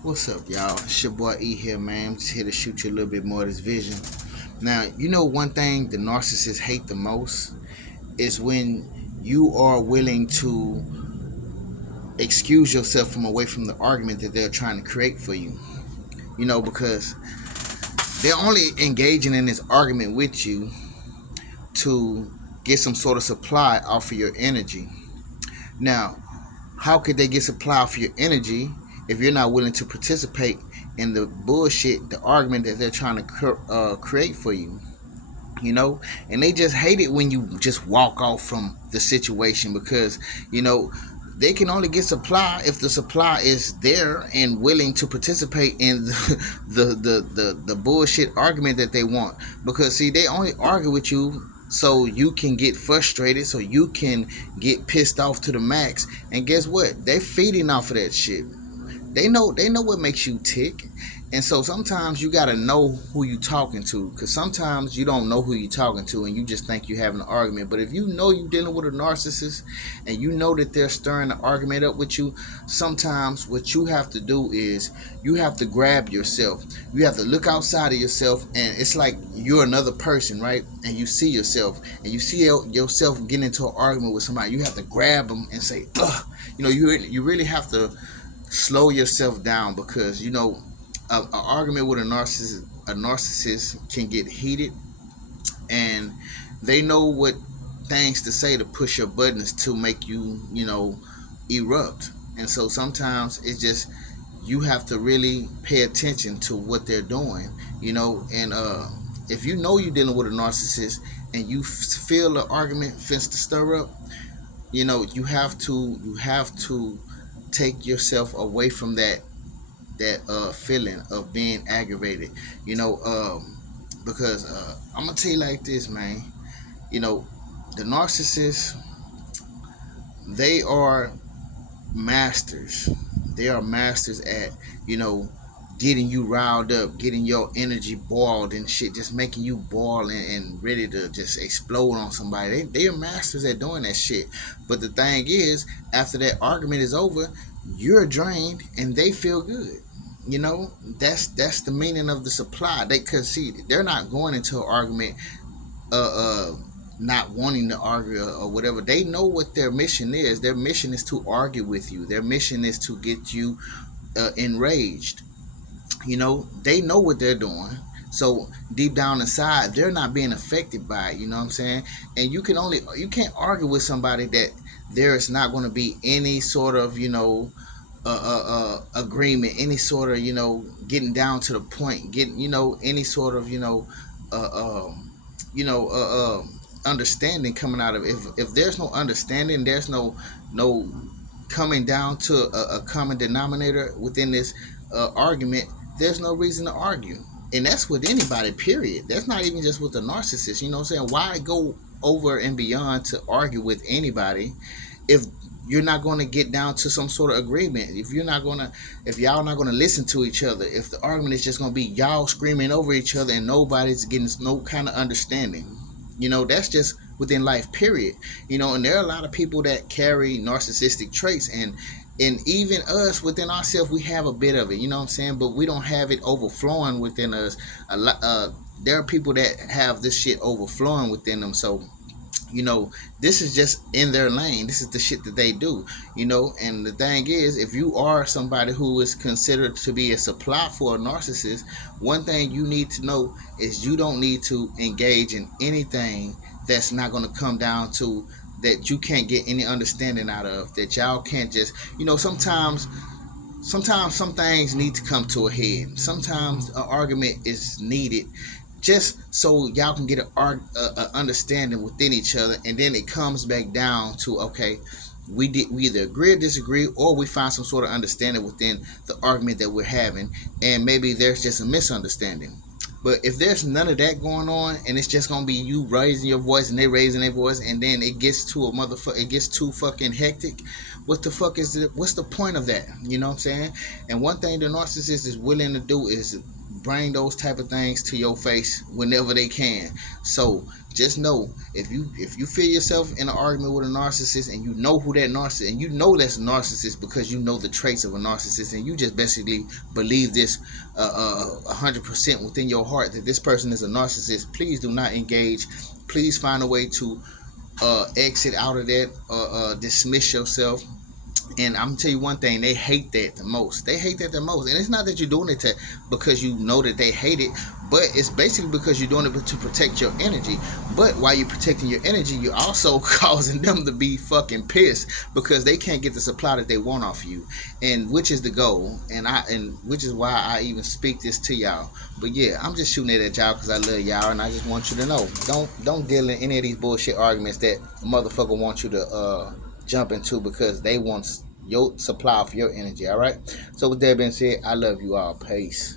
What's up, y'all? It's your boy E here, man. I'm just here to shoot you a little bit more of this vision. Now, you know one thing the narcissists hate the most is when you are willing to excuse yourself from away from the argument that they're trying to create for you. Because they're only engaging in this argument with you to get some sort of supply off of your energy. Now, how could they get supply off your energy if you're not willing to participate in the bullshit, the argument that they're trying to create for you? And they just hate it when you just walk off from the situation because you know they can only get supply if the supply is there and willing to participate in the bullshit argument that they want. Because see, they only argue with you so you can get frustrated, so you can get pissed off to the max. And guess what? They feeding off of that shit. They know what makes you tick. And so sometimes you gotta know who you talking to, because sometimes you don't know who you talking to and you just think you're having an argument. But if you know you're dealing with a narcissist and you know that they're stirring the argument up with you, sometimes what you have to do is you have to grab yourself. You have to look outside of yourself, and it's like you're another person, right? And you see yourself and you see yourself getting into an argument with somebody. You have to grab them and say, ugh. You really have to slow yourself down, because an argument with a narcissist can get heated, and they know what things to say to push your buttons to make you erupt. And so sometimes it's just you have to really pay attention to what they're doing. And if you know you're dealing with a narcissist and you feel the argument fits to stir up, you have to take yourself away from that feeling of being aggravated. Because I'm gonna tell you like this, man. The narcissists, they are masters. They are masters at getting you riled up, getting your energy boiled and shit, just making you boil and ready to just explode on somebody. They are masters at doing that shit. But the thing is, after that argument is over, you're drained and they feel good. That's the meaning of the supply. Cause see, they're not going into an argument not wanting to argue or whatever. They know what their mission is. Their mission is to argue with you. Their mission is to get you enraged. They know what they're doing. So deep down inside, they're not being affected by it. You know what I'm saying? And you can't argue with somebody that there is not going to be any sort of agreement, any sort of getting down to the point, getting any sort of you know uh, uh, understanding coming out of it. If there's no understanding, there's no coming down to a common denominator within this argument. There's no reason to argue. And that's with anybody, period. That's not even just with the narcissist. You know what I'm saying? Why go over and beyond to argue with anybody if you're not going to get down to some sort of agreement? If y'all not going to listen to each other, if the argument is just going to be y'all screaming over each other and nobody's getting no kind of understanding, that's just within life, period. And there are a lot of people that carry narcissistic traits, and even us within ourselves, we have a bit of it. You know what I'm saying? But we don't have it overflowing within us. There are people that have this shit overflowing within them. So this is just in their lane. This is the shit that they do. And the thing is, if you are somebody who is considered to be a supply for a narcissist, one thing you need to know is you don't need to engage in anything that's not going to come down to that you can't get any understanding out of, that y'all can't just sometimes some things need to come to a head. Sometimes an argument is needed just so y'all can get a understanding within each other, and then it comes back down to, okay, we either agree or disagree, or we find some sort of understanding within the argument that we're having, and maybe there's just a misunderstanding. But if there's none of that going on, and it's just gonna be you raising your voice and they raising their voice, and then it gets to it gets too fucking hectic. What's the point of that? You know what I'm saying? And one thing the narcissist is willing to do is bring those type of things to your face whenever they can. So just know, if you feel yourself in an argument with a narcissist, and you know who that narcissist, and you know that's a narcissist because you know the traits of a narcissist, and you just basically believe this 100% within your heart that this person is a narcissist, please do not engage. Please find a way to exit out of that, dismiss yourself. And I'm gonna tell you one thing, they hate that the most. They hate that the most. And it's not that you're doing it because you know that they hate it, but it's basically because you're doing it to protect your energy. But while you're protecting your energy, you're also causing them to be fucking pissed because they can't get the supply that they want off you. And which is the goal. And which is why I even speak this to y'all. But yeah, I'm just shooting it at y'all because I love y'all, and I just want you to know. Don't deal in any of these bullshit arguments that a motherfucker wants you to jump into because they want your supply of your energy. All right. So with that being said, I love you all. Peace.